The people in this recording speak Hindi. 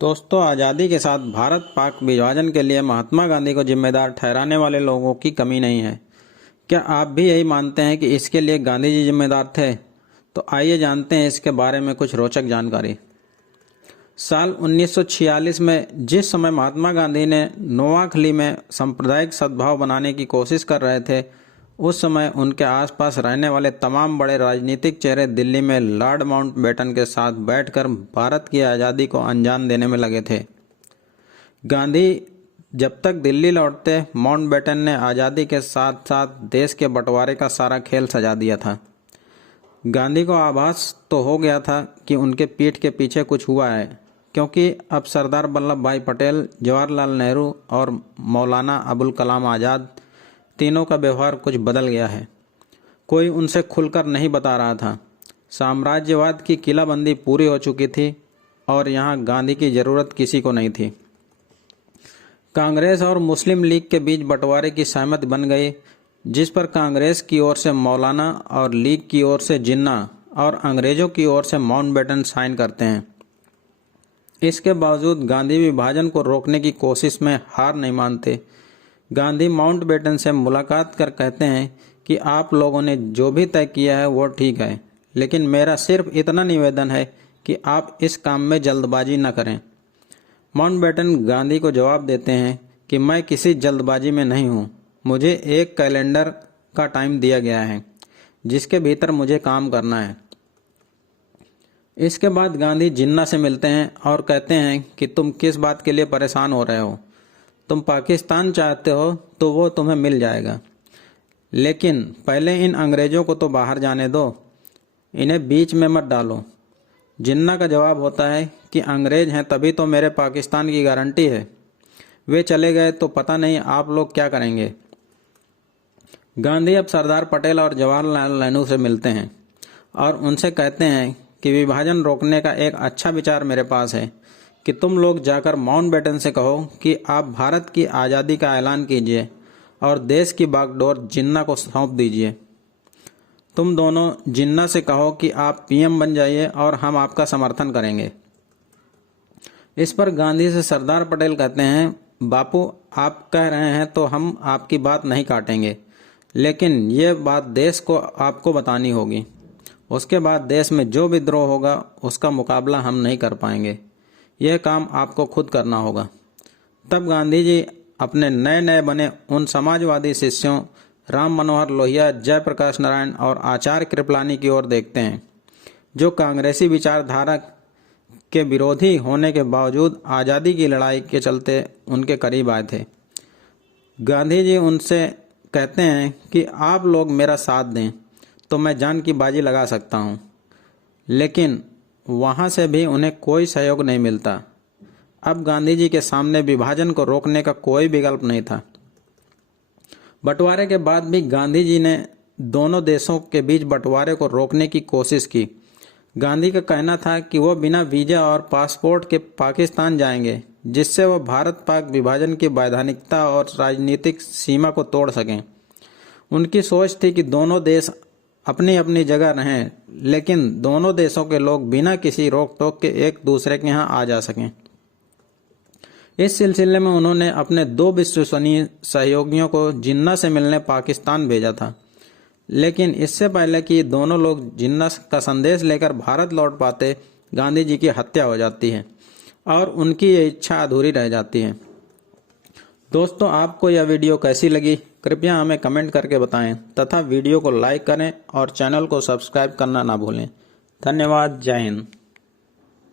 दोस्तों, आज़ादी के साथ भारत पाक विभाजन के लिए महात्मा गांधी को जिम्मेदार ठहराने वाले लोगों की कमी नहीं है। क्या आप भी यही मानते हैं कि इसके लिए गांधी जी जिम्मेदार थे? तो आइए जानते हैं इसके बारे में कुछ रोचक जानकारी। साल 1946 में जिस समय महात्मा गांधी ने नोआखली में सांप्रदायिक सद्भाव बनाने की कोशिश कर रहे थे, उस समय उनके आसपास रहने वाले तमाम बड़े राजनीतिक चेहरे दिल्ली में लॉर्ड माउंटबेटन के साथ बैठकर भारत की आज़ादी को अंजाम देने में लगे थे। गांधी जब तक दिल्ली लौटते, माउंटबेटन ने आज़ादी के साथ साथ देश के बंटवारे का सारा खेल सजा दिया था। गांधी को आभास तो हो गया था कि उनके पीठ के पीछे कुछ हुआ है, क्योंकि अब सरदार वल्लभ भाई पटेल, जवाहरलाल नेहरू और मौलाना अबुल कलाम आज़ाद तीनों का व्यवहार कुछ बदल गया है। कोई उनसे खुलकर नहीं बता रहा था। साम्राज्यवाद की किलाबंदी पूरी हो चुकी थी और यहाँ गांधी की ज़रूरत किसी को नहीं थी। कांग्रेस और मुस्लिम लीग के बीच बंटवारे की सहमति बन गई, जिस पर कांग्रेस की ओर से मौलाना और लीग की ओर से जिन्ना और अंग्रेजों की ओर से माउंटबेटन साइन करते हैं। इसके बावजूद गांधी विभाजन को रोकने की कोशिश में हार नहीं मानते। गांधी माउंटबेटन से मुलाकात कर कहते हैं कि आप लोगों ने जो भी तय किया है वो ठीक है, लेकिन मेरा सिर्फ इतना निवेदन है कि आप इस काम में जल्दबाजी न करें। माउंटबेटन गांधी को जवाब देते हैं कि मैं किसी जल्दबाजी में नहीं हूँ। मुझे एक कैलेंडर का टाइम दिया गया है जिसके भीतर मुझे काम करना है। इसके बाद गांधी जिन्ना से मिलते हैं और कहते हैं कि तुम किस बात के लिए परेशान हो रहे हो? तुम पाकिस्तान चाहते हो तो वो तुम्हें मिल जाएगा, लेकिन पहले इन अंग्रेज़ों को तो बाहर जाने दो, इन्हें बीच में मत डालो। जिन्ना का जवाब होता है कि अंग्रेज़ हैं तभी तो मेरे पाकिस्तान की गारंटी है। वे चले गए तो पता नहीं आप लोग क्या करेंगे। गांधी अब सरदार पटेल और जवाहरलाल नेहरू से मिलते हैं और उनसे कहते हैं कि विभाजन रोकने का एक अच्छा विचार मेरे पास है कि तुम लोग जाकर माउंटबेटन से कहो कि आप भारत की आज़ादी का ऐलान कीजिए और देश की बागडोर जिन्ना को सौंप दीजिए। तुम दोनों जिन्ना से कहो कि आप पीएम बन जाइए और हम आपका समर्थन करेंगे। इस पर गांधी से सरदार पटेल कहते हैं, बापू आप कह रहे हैं तो हम आपकी बात नहीं काटेंगे, लेकिन ये बात देश को आपको बतानी होगी। उसके बाद देश में जो विद्रोह होगा उसका मुकाबला हम नहीं कर पाएंगे। यह काम आपको खुद करना होगा। तब गांधी जी अपने नए नए बने उन समाजवादी शिष्यों राम मनोहर लोहिया, जयप्रकाश नारायण और आचार्य कृपलानी की ओर देखते हैं, जो कांग्रेसी विचारधारा के विरोधी होने के बावजूद आज़ादी की लड़ाई के चलते उनके करीब आए थे। गांधी जी उनसे कहते हैं कि आप लोग मेरा साथ दें तो मैं जान की बाजी लगा सकता हूँ, लेकिन वहाँ से भी उन्हें कोई सहयोग नहीं मिलता। अब गांधी जी के सामने विभाजन को रोकने का कोई विकल्प नहीं था। बंटवारे के बाद भी गांधी जी ने दोनों देशों के बीच बंटवारे को रोकने की कोशिश की। गांधी का कहना था कि वो बिना वीज़ा और पासपोर्ट के पाकिस्तान जाएंगे, जिससे वो भारत पाक विभाजन की वैधानिकता और राजनीतिक सीमा को तोड़ सकें। उनकी सोच थी कि दोनों देश अपनी अपनी जगह रहें, लेकिन दोनों देशों के लोग बिना किसी रोक टोक के एक दूसरे के यहाँ आ जा सकें। इस सिलसिले में उन्होंने अपने दो विश्वसनीय सहयोगियों को जिन्ना से मिलने पाकिस्तान भेजा था, लेकिन इससे पहले कि दोनों लोग जिन्ना का संदेश लेकर भारत लौट पाते, गांधी जी की हत्या हो जाती है और उनकी ये इच्छा अधूरी रह जाती है। दोस्तों, आपको यह वीडियो कैसी लगी कृपया हमें कमेंट करके बताएं तथा वीडियो को लाइक करें और चैनल को सब्सक्राइब करना ना भूलें। धन्यवाद। जय हिंद।